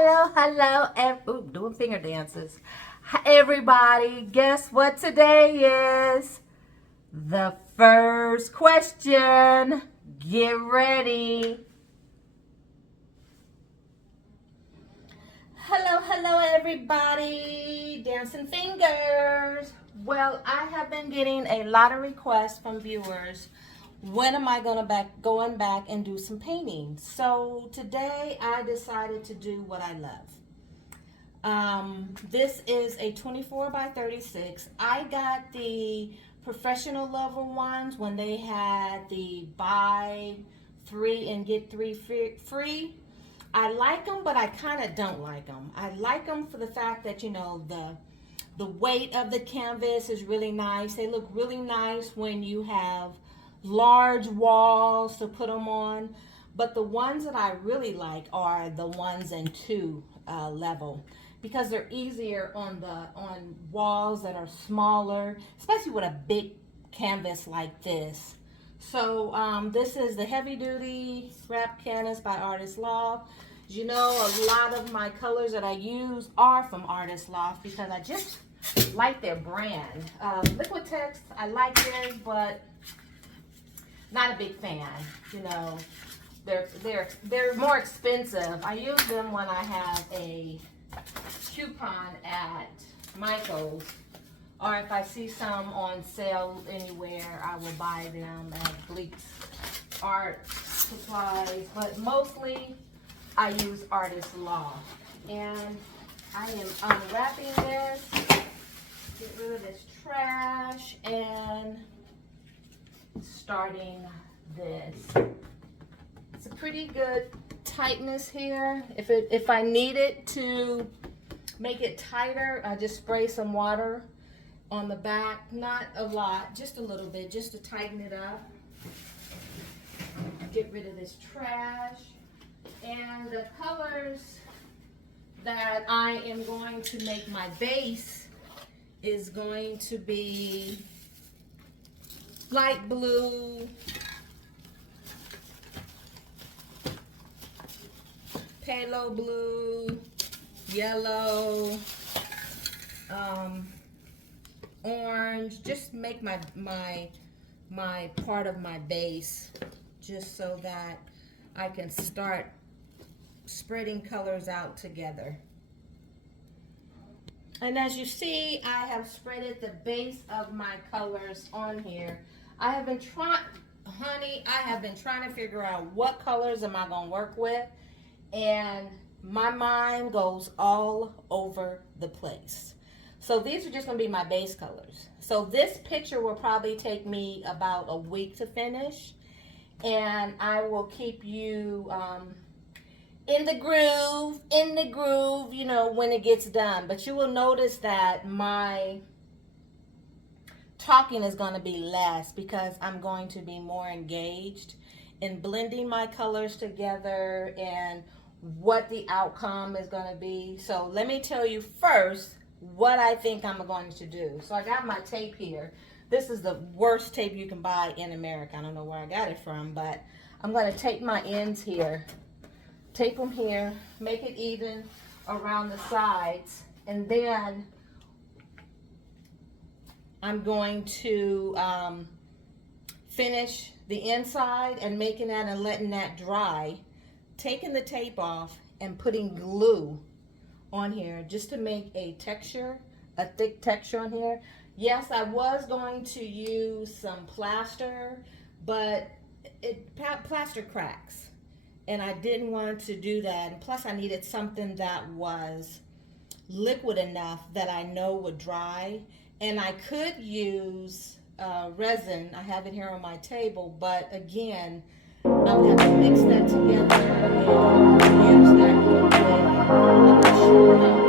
Ooh, doing finger dances. Hi, everybody, guess what today is? The first question. Get ready. Hello, everybody. Dancing fingers. Well, I have been getting a lot of requests from viewers. When am I going back and do some painting? So today I decided to do what I love. This is a 24 by 36. I got the professional level ones when they had the buy 3 and get 3 free. I like them, but I kind of don't like them. I like them for the fact that, you know, the weight of the canvas is really nice. They look really nice when you have large walls to put them on, but the ones that I really like are the ones in 2 level, because they're easier on walls that are smaller, especially with a big canvas like this. So this is the heavy duty wrap canvas by Artist Loft. As you know, a lot of my colors that I use are from Artist Loft because I just like their brand. Liquitex, I like theirs, but not a big fan. You know, they're more expensive. I use them when I have a coupon at Michael's, or if I see some on sale anywhere, I will buy them at Bleak's Art Supplies. But mostly, I use Artist Loft, and I am unwrapping this. Get rid of this trash and starting this. It's a pretty good tightness here. If I need it to make it tighter, I just spray some water on the back. Not a lot, just a little bit, just to tighten it up. Get rid of this trash. And the colors that I am going to make my base is going to be light blue, phthalo blue, yellow, orange. Just make my part of my base, just so that I can start spreading colors out together. And as you see, I have spreaded the base of my colors on here. I have been trying to figure out what colors am I going to work with, and my mind goes all over the place. So these are just going to be my base colors. So this picture will probably take me about a week to finish, and I will keep you in the groove, you know, when it gets done. But you will notice that my talking is going to be less, because I'm going to be more engaged in blending my colors together and what the outcome is going to be. So let me tell you first what I think I'm going to do. So I got my tape here. This is the worst tape you can buy in America. I don't know where I got it from, but I'm going to tape my ends here. Tape them here, make it even around the sides, and then I'm going to finish the inside and making that and letting that dry, taking the tape off and putting glue on here just to make a texture, a thick texture on here. Yes, I was going to use some plaster, but plaster cracks, and I didn't want to do that. And plus I needed something that was liquid enough that I know would dry. And I could use resin. I have it here on my table, but again, I would have to mix that together and use that liquid. I'm not sure how it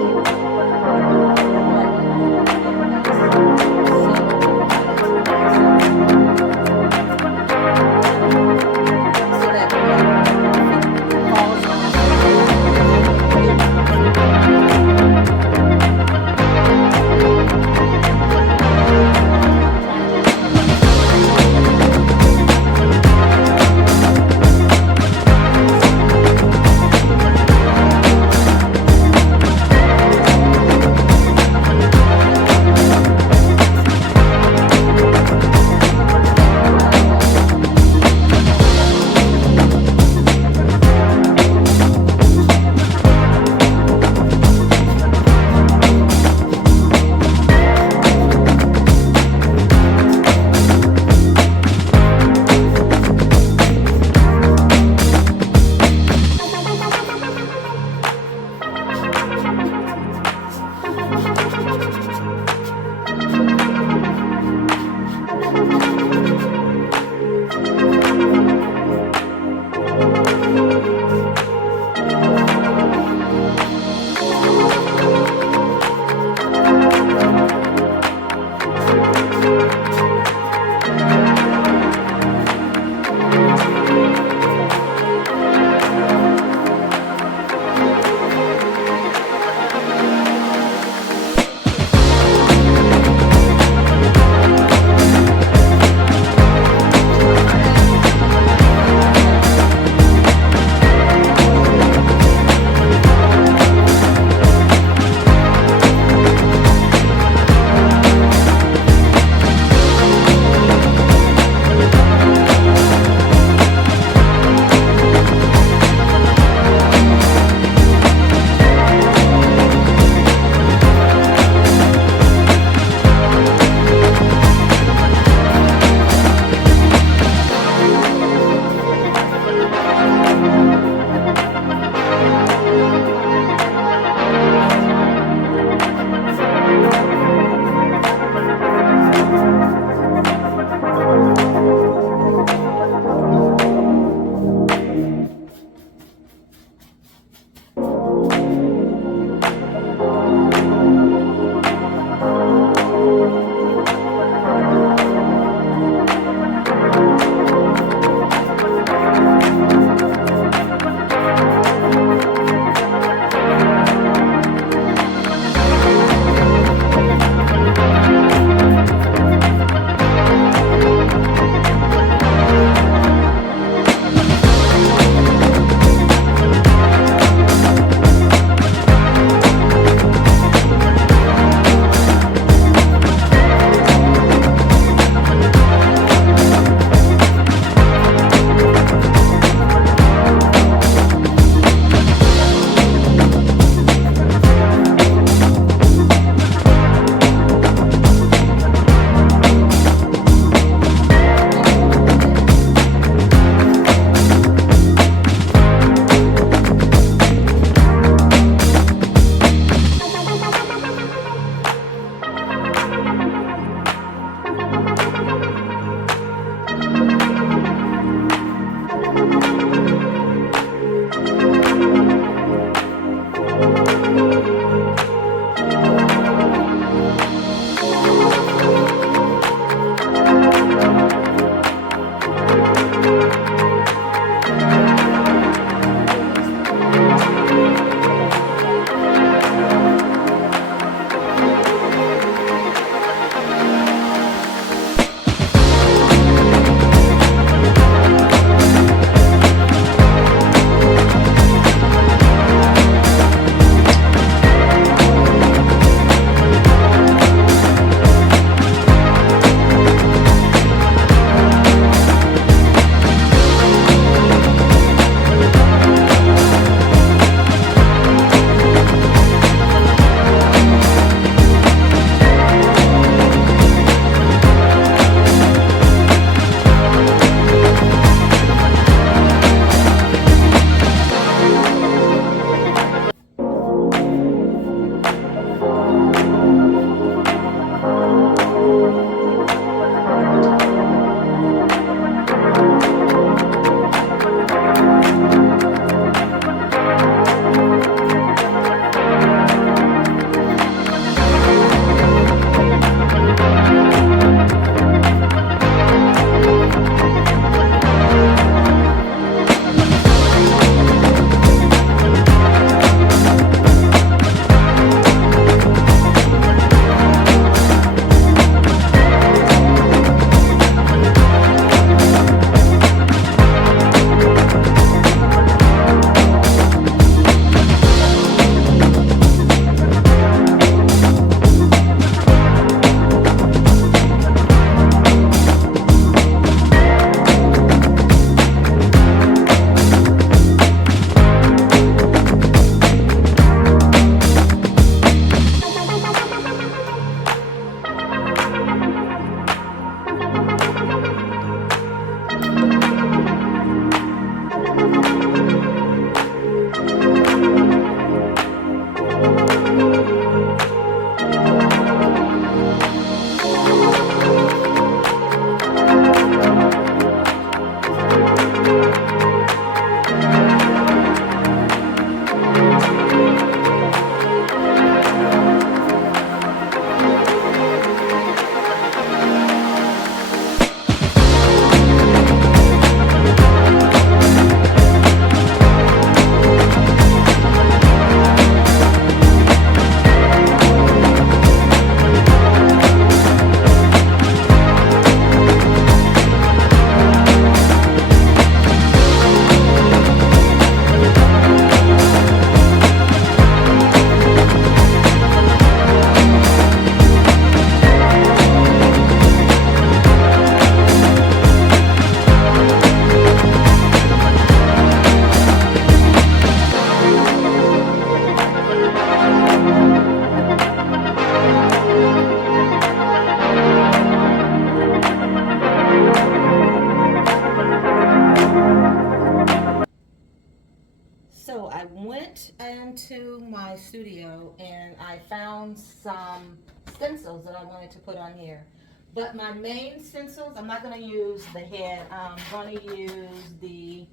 went into my studio and I found some stencils that I wanted to put on here. But my main stencils, I'm not going to use the head. I'm going to use the,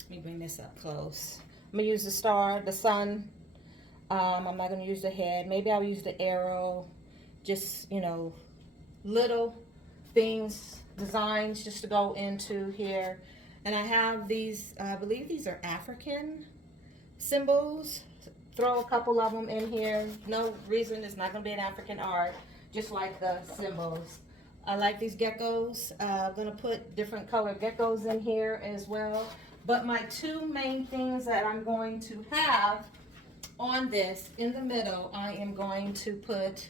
let me bring this up close. I'm going to use the star, the sun. I'm not going to use the head. Maybe I'll use the arrow. Just, you know, little things, designs just to go into here. And I have these, I believe these are African symbols. Throw a couple of them in here. No reason it's not going to be an African art, just like the symbols. I like these geckos. I'm going to put different colored geckos in here as well. But my two main things that I'm going to have on this, in the middle, I am going to put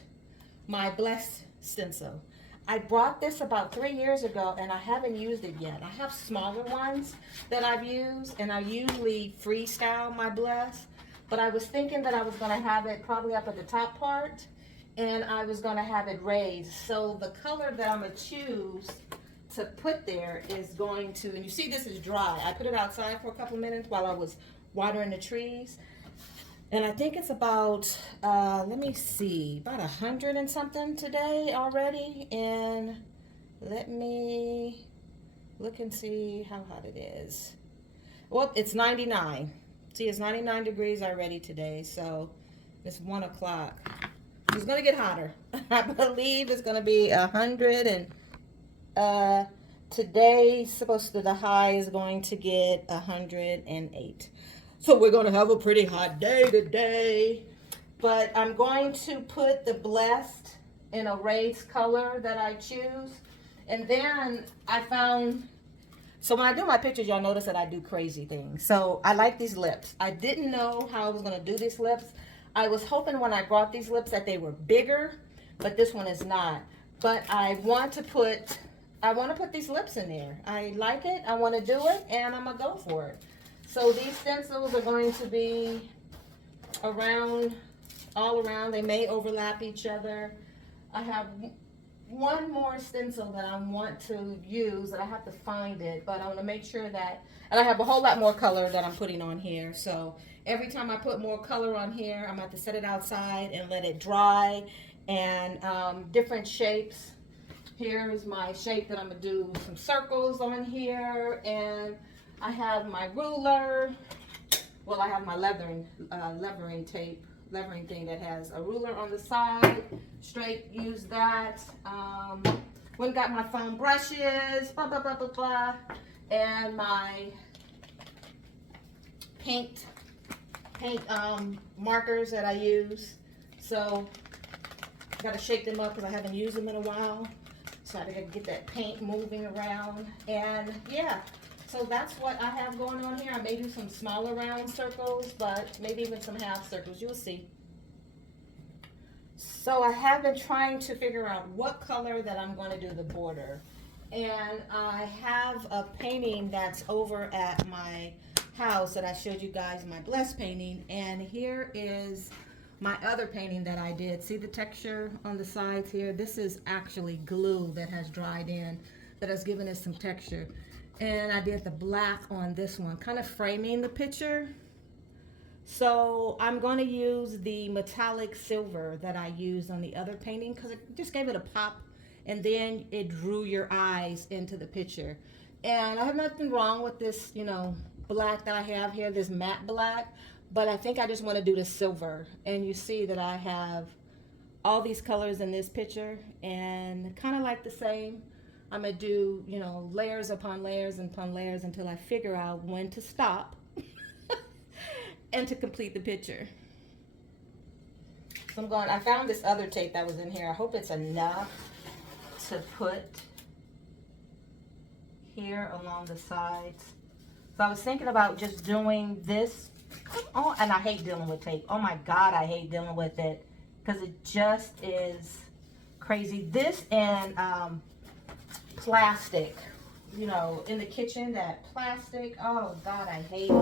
my Bless stencil. I brought this about 3 years ago and I haven't used it yet. I have smaller ones that I've used and I usually freestyle my Bless. But I was thinking that I was going to have it probably up at the top part. And I was going to have it raised. So the color that I'm going to choose to put there is going to, and you see this is dry. I put it outside for a couple minutes while I was watering the trees. And I think it's about, let me see, about 100 and something today already. And let me look and see how hot it is. Well, it's 99. See, it's 99 degrees already today. So it's 1 o'clock. It's going to get hotter. I believe it's going to be 100 and today the high is going to get 108. So we're going to have a pretty hot day today. But I'm going to put the Blessed in a raised color that I choose. And then I found, so when I do my pictures, y'all notice that I do crazy things. So I like these lips. I didn't know how I was going to do these lips. I was hoping when I brought these lips that they were bigger, but this one is not. But I want to put these lips in there. I like it, I want to do it, and I'm going to go for it. So these stencils are going to be around, all around. They may overlap each other. I have one more stencil that I want to use, and I have to find it, but I want to make sure that, and I have a whole lot more color that I'm putting on here. So every time I put more color on here, I'm going to have to set it outside and let it dry, and different shapes. Here is my shape that I'm going to do some circles on here, and I have my ruler. Well, I have my levering thing that has a ruler on the side. Straight, use that. Went and got my foam brushes, blah, blah, blah, blah, blah, and my paint markers that I use. So I gotta shake them up because I haven't used them in a while. So I gotta get that paint moving around. And yeah, so that's what I have going on here. I may do some smaller round circles, but maybe even some half circles. You'll see. So I have been trying to figure out what color that I'm going to do the border. And I have a painting that's over at my house that I showed you guys, my Bless painting. And here is my other painting that I did. See the texture on the sides here? This is actually glue that has dried in, that has given it some texture. And I did the black on this one, kind of framing the picture. So I'm going to use the metallic silver that I used on the other painting because it just gave it a pop, and then it drew your eyes into the picture. And I have nothing wrong with this, you know, black that I have here, this matte black, but I think I just want to do the silver. And you see that I have all these colors in this picture and kind of like the same. I'm going to do, you know, layers upon layers upon layers until I figure out when to stop and to complete the picture. So I found this other tape that was in here. I hope it's enough to put here along the sides. So I was thinking about just doing this. Oh, and I hate dealing with tape. Oh my God, I hate dealing with it because it just is crazy. This and plastic, you know, in the kitchen, that plastic. Oh God, I hate it.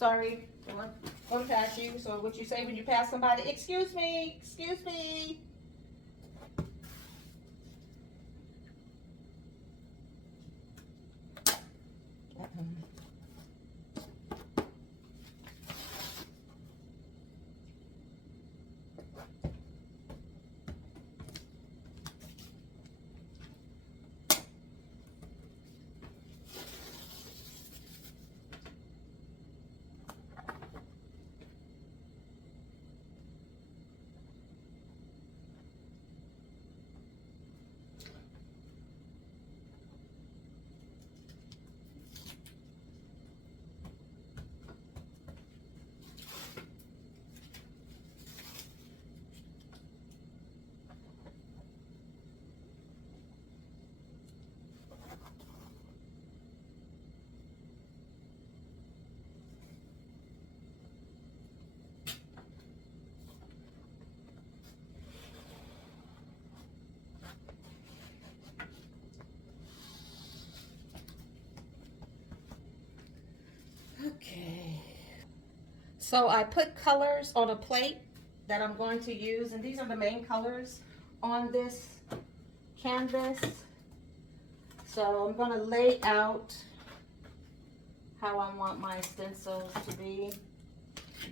Sorry, going past you. So what you say when you pass somebody? Excuse me, excuse me. Okay. So I put colors on a plate that I'm going to use, and these are the main colors on this canvas. So I'm going to lay out how I want my stencils to be.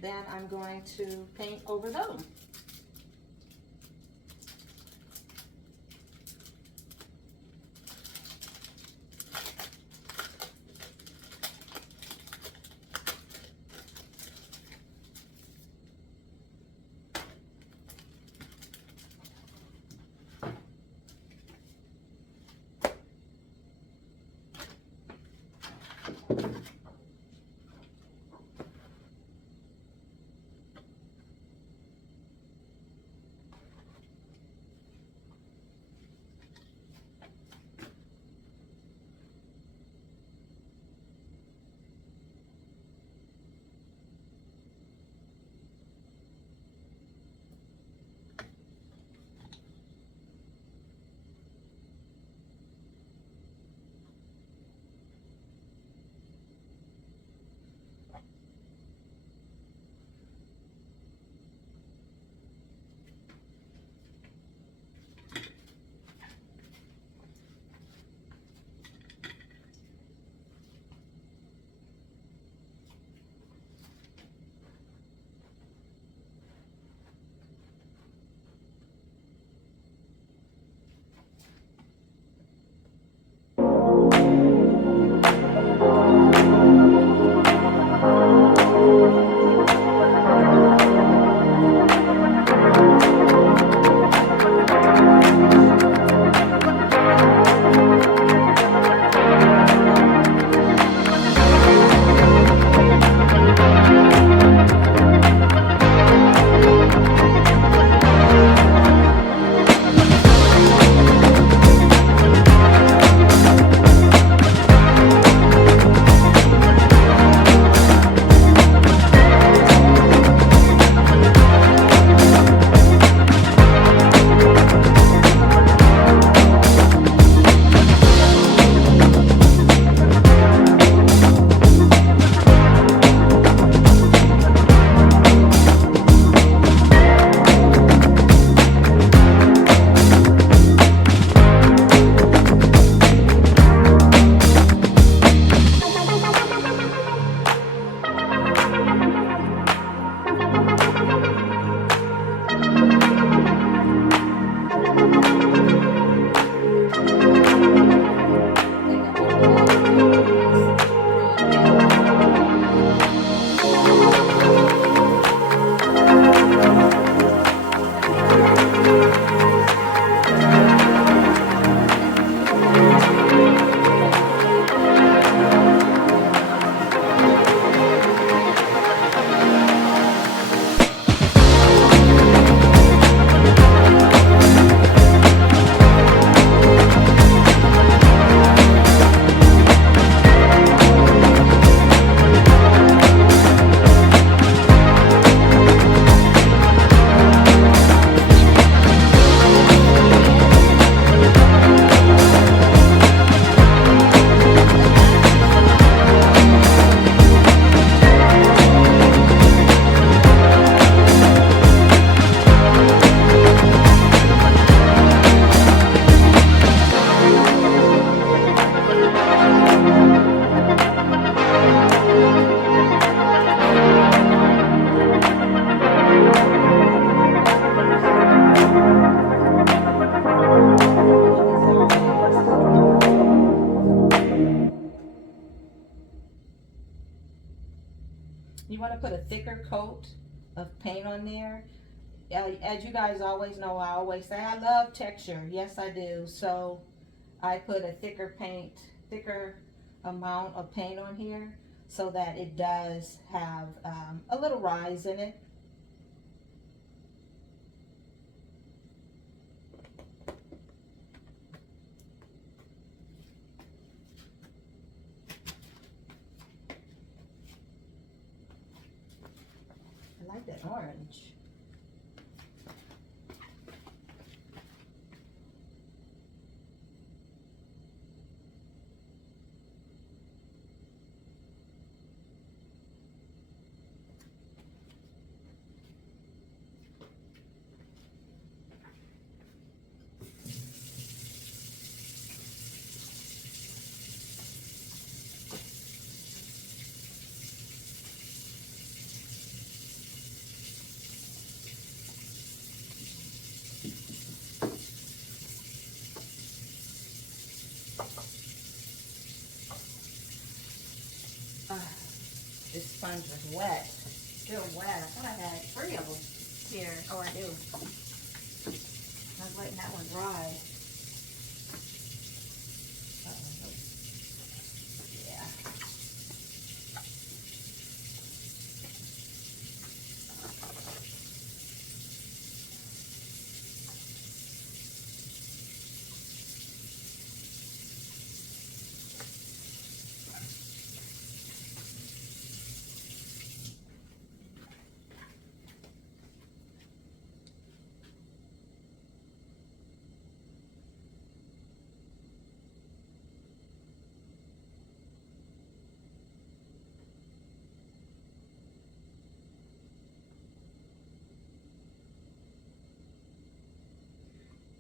Then I'm going to paint over them. you want to put a thicker coat of paint on there. As you guys always know, I always say I love texture. Yes, I do. So I put a thicker amount of paint on here so that it does have a little rise in it. I like that orange. This sponge was wet. Still wet. I thought I had 3 of them here. Oh, I do. I was letting that one dry. Nope. Yeah.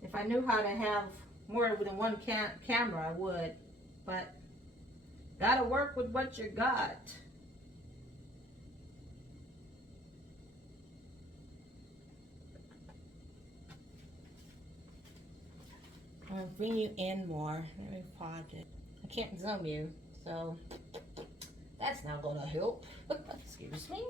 If I knew how to have more than one camera, I would. But gotta work with what you got. I'll bring you in more. Let me pause it. I can't zoom you, so that's not gonna help. Excuse me.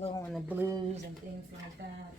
yellow and the blues and things like that.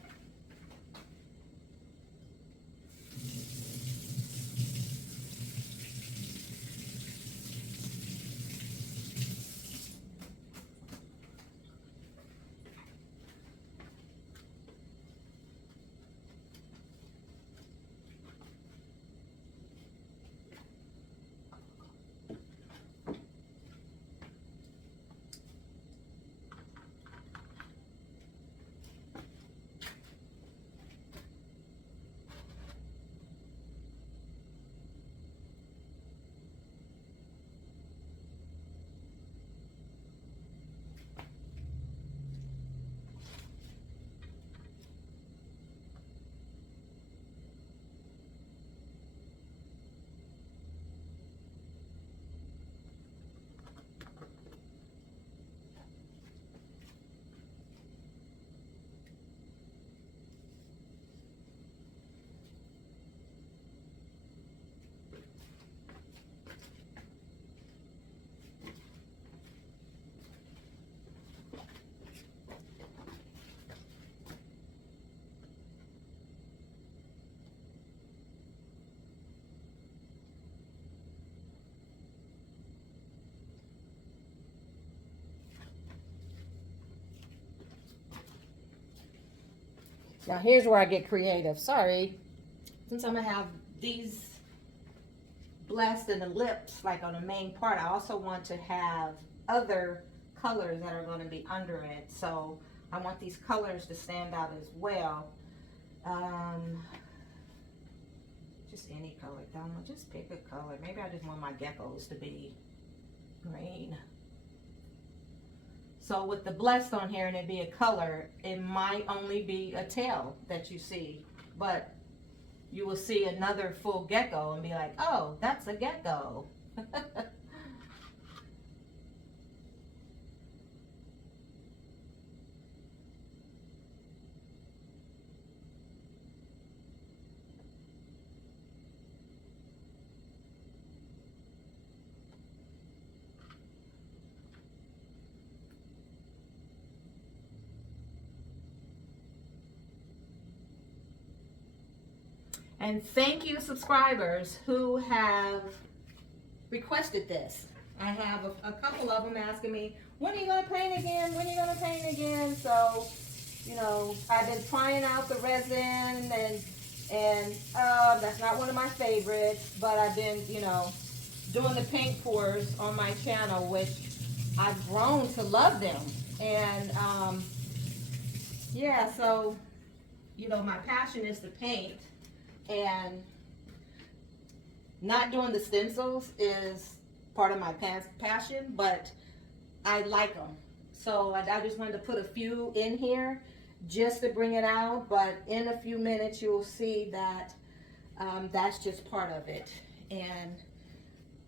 Now here's where I get creative. Sorry. Since I'm gonna have these blessed in the lips, like on the main part, I also want to have other colors that are gonna be under it. So I want these colors to stand out as well. Just any color, Donald. Just pick a color. Maybe I just want my geckos to be green. So with the blessed on here and it be a color, it might only be a tail that you see, but you will see another full gecko and be like, oh, that's a gecko. And thank you, subscribers who have requested this. I have a couple of them asking me, when are you going to paint again? When are you going to paint again? So, you know, I've been trying out the resin and that's not one of my favorites, but I've been, you know, doing the paint pours on my channel, which I've grown to love them. And, yeah, so, you know, my passion is to paint. And not doing the stencils is part of my passion, but I like them. So I just wanted to put a few in here just to bring it out. But in a few minutes, you'll see that that's just part of it. And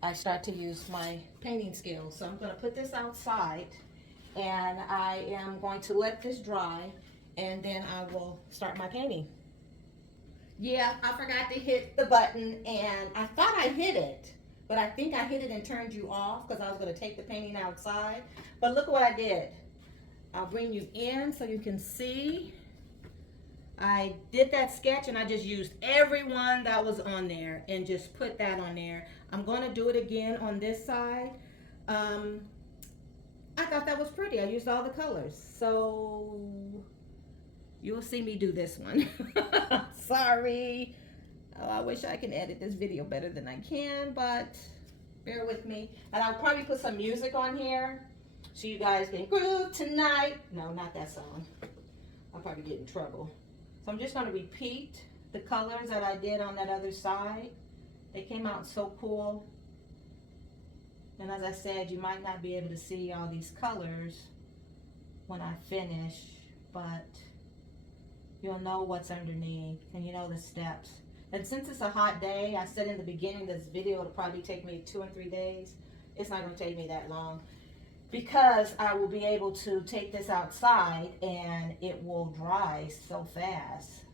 I start to use my painting skills. So I'm going to put this outside and I am going to let this dry and then I will start my painting. Yeah, I forgot to hit the button and I thought I hit it, but I think I hit it and turned you off because I was going to take the painting outside. But look what I did. I'll bring you in so you can see. I did that sketch and I just used every one that was on there and just put that on there. I'm going to do it again on this side. I thought that was pretty. I used all the colors. So you'll see me do this one. Sorry. Oh, I wish I can edit this video better than I can, but bear with me. And I'll probably put some music on here so you guys can groove tonight. No, not that song. I'll probably get in trouble. So I'm just going to repeat the colors that I did on that other side. They came out so cool. And as I said, you might not be able to see all these colors when I finish, but you'll know what's underneath and you know the steps. And since it's a hot day, I said in the beginning of this video, it'll probably take me 2 or 3 days. It's not going to take me that long because I will be able to take this outside and it will dry so fast.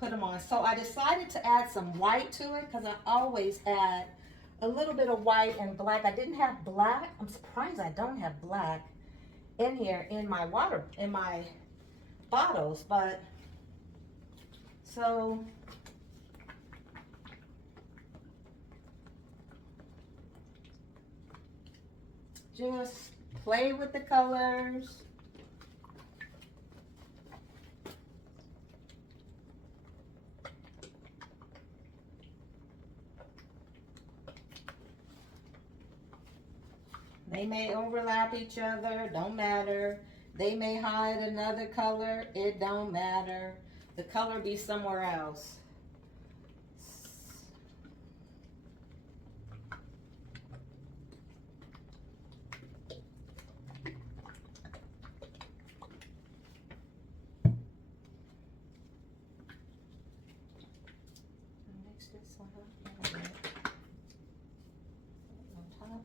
Put them on. So I decided to add some white to it because I always add a little bit of white and black. I didn't have black. I'm surprised I don't have black in here in my water, in my bottles, but so just play with the colors. They may overlap each other, don't matter. They may hide another color, it don't matter. The color be somewhere else. Mix this one up a little bit. On top.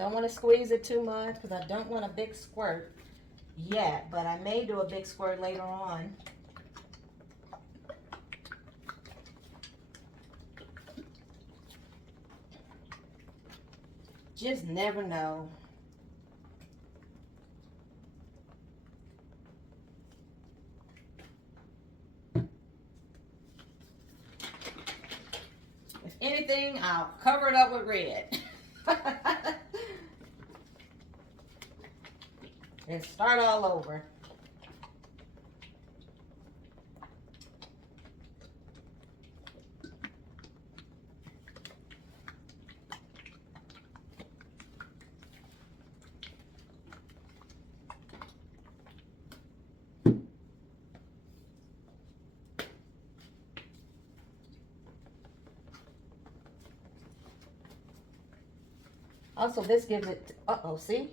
don't want to squeeze it too much because I don't want a big squirt yet, but I may do a big squirt later on. Just never know. If anything, I'll cover it up with red. And start all over. Also, this gives it, see,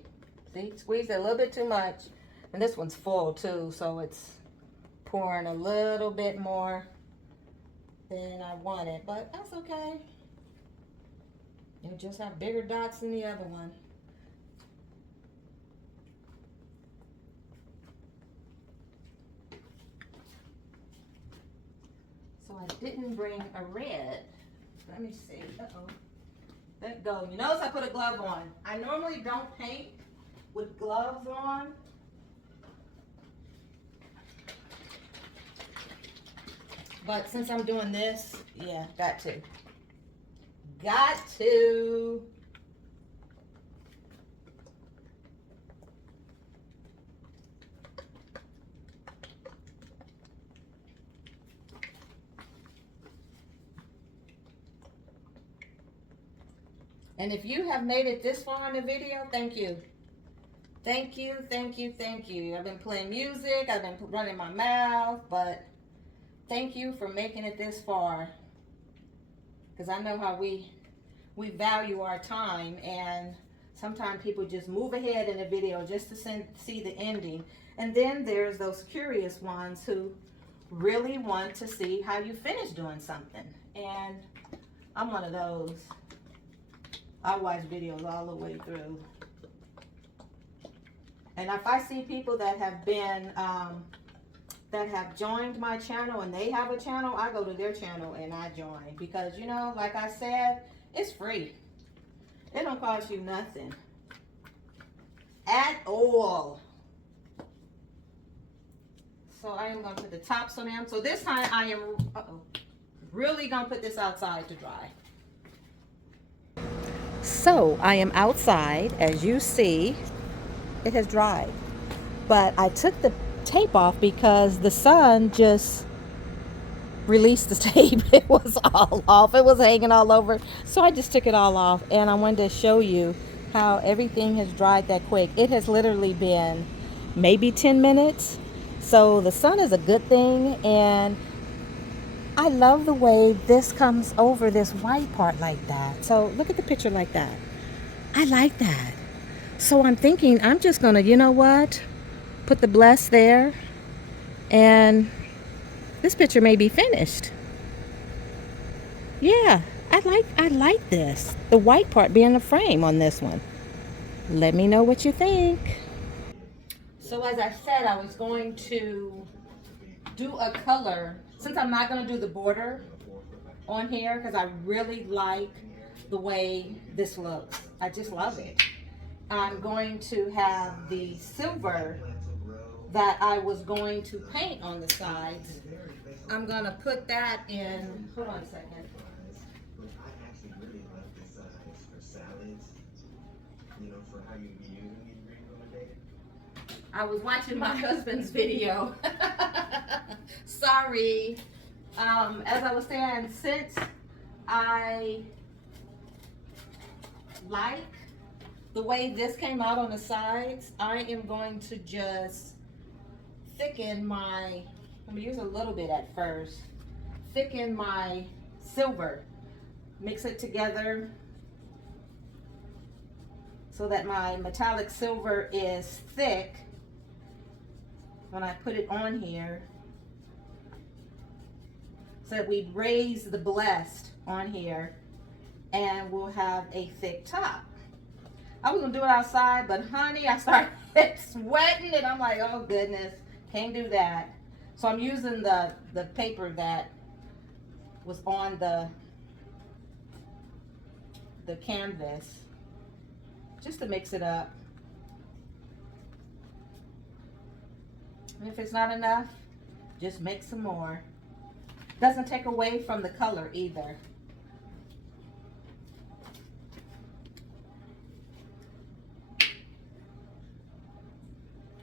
squeezed it a little bit too much. And this one's full too, so it's pouring a little bit more than I wanted, but that's okay. You just have bigger dots than the other one. So I didn't bring a red. Let me see, Let go. You notice I put a glove on. I normally don't paint with gloves on. But since I'm doing this, yeah, got to. Got to. And if you have made it this far in the video, thank you. Thank you, thank you, thank you. I've been playing music, I've been running my mouth, but thank you for making it this far. Because I know how we value our time, and sometimes people just move ahead in a video just to see the ending. And then there's those curious ones who really want to see how you finish doing something. And I'm one of those. I watch videos all the way through. And if I see people that have been, that have joined my channel and they have a channel, I go to their channel and I join. Because, you know, like I said, it's free. It don't cost you nothing. At all. So I am going to put the tops on them. So this time I am really going to put this outside to dry. So I am outside, as you see, it has dried. But I took the tape off because the sun just released the tape. It was all off. It was hanging all over. So I just took it all off, and I wanted to show you how everything has dried that quick. It has literally been maybe 10 minutes. So the sun is a good thing, and I love the way this comes over this white part like that. So look at the picture like that. I like that. So I'm thinking I'm just gonna, you know what? Put the bless there, and this picture may be finished. Yeah, I like this. The white part being the frame on this one. Let me know what you think. So as I said, I was going to do a color, since I'm not going to do the border on here, because I really like the way this looks. I just love it. I'm going to have the silver that I was going to paint on the sides. I'm going to put that in, hold on a second. I was watching my husband's video. Sorry. As I was saying, since I like the way this came out on the sides, I am going to just thicken my, I'm going to use a little bit at first, thicken my silver, mix it together so that my metallic silver is thick when I put it on here, so that we raise the blessed on here and we'll have a thick top. I was gonna do it outside, but honey, I started sweating and I'm like, oh goodness, can't do that. So I'm using the paper that was on the canvas just to mix it up. And if it's not enough, just make some more. Doesn't take away from the color either.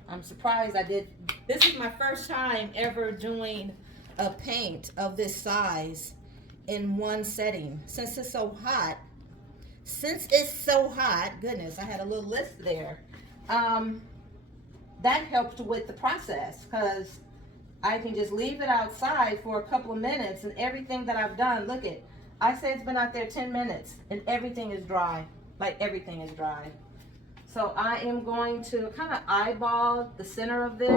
I'm surprised I did. This is my first time ever doing a paint of this size in one setting. Since it's so hot, goodness, I had a little list there. That helped with the process because I can just leave it outside for a couple of minutes and everything that I've done, look it, I say it's been out there 10 minutes and everything is dry. Like everything is dry. So I am going to kind of eyeball the center of this.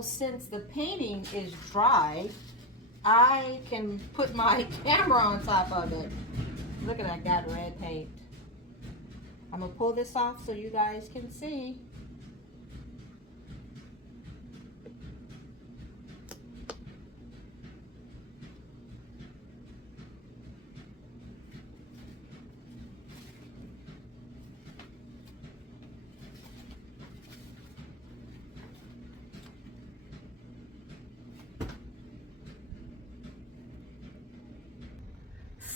So since the painting is dry, I can put my camera on top of it. Look at that, got red paint. I'm gonna pull this off so you guys can see.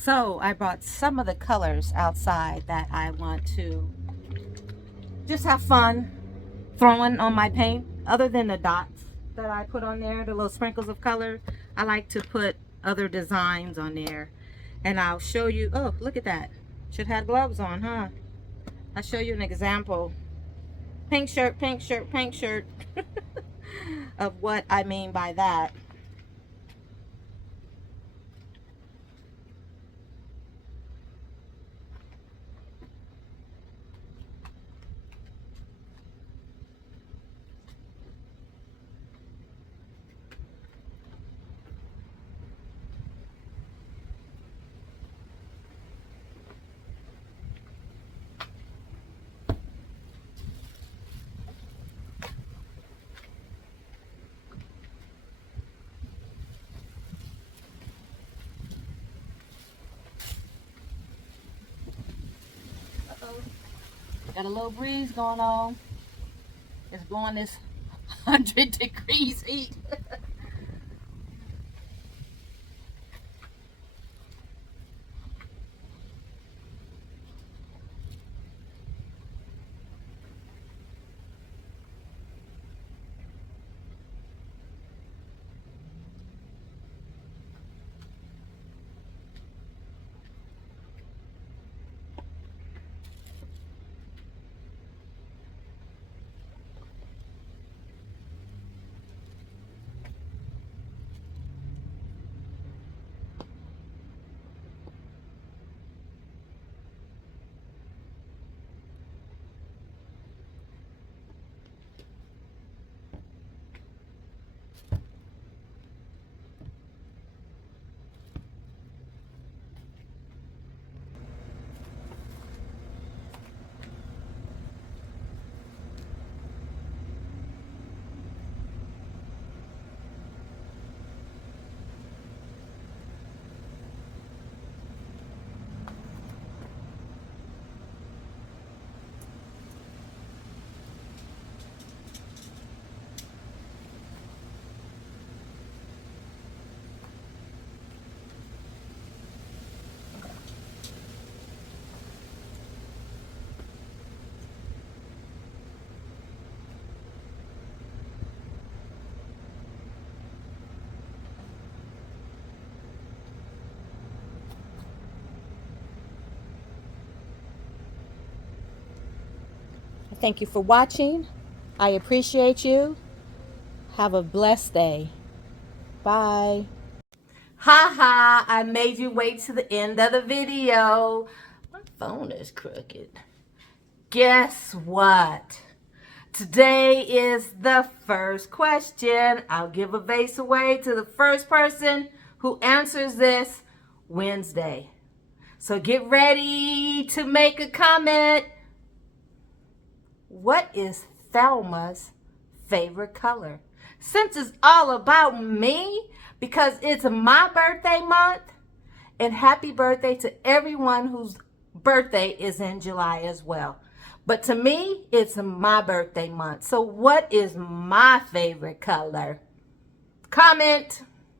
So I brought some of the colors outside that I want to just have fun throwing on my paint. Other than the dots that I put on there, the little sprinkles of color, I like to put other designs on there. And I'll show you, oh, look at that. Should have gloves on, huh? I'll show you an example. Pink shirt, pink shirt, pink shirt of what I mean by that. Got a little breeze going on. It's blowing this 100 degrees heat. Thank you for watching. I appreciate you. Have a blessed day. Bye. Ha ha, I made you wait to the end of the video. My phone is crooked. Guess what? Today is the first question. I'll give a vase away to the first person who answers this Wednesday. So get ready to make a comment. What is Thelma's favorite color? Since it's all about me, because it's my birthday month, and happy birthday to everyone whose birthday is in July as well. But to me, it's my birthday month. So what is my favorite color? Comment.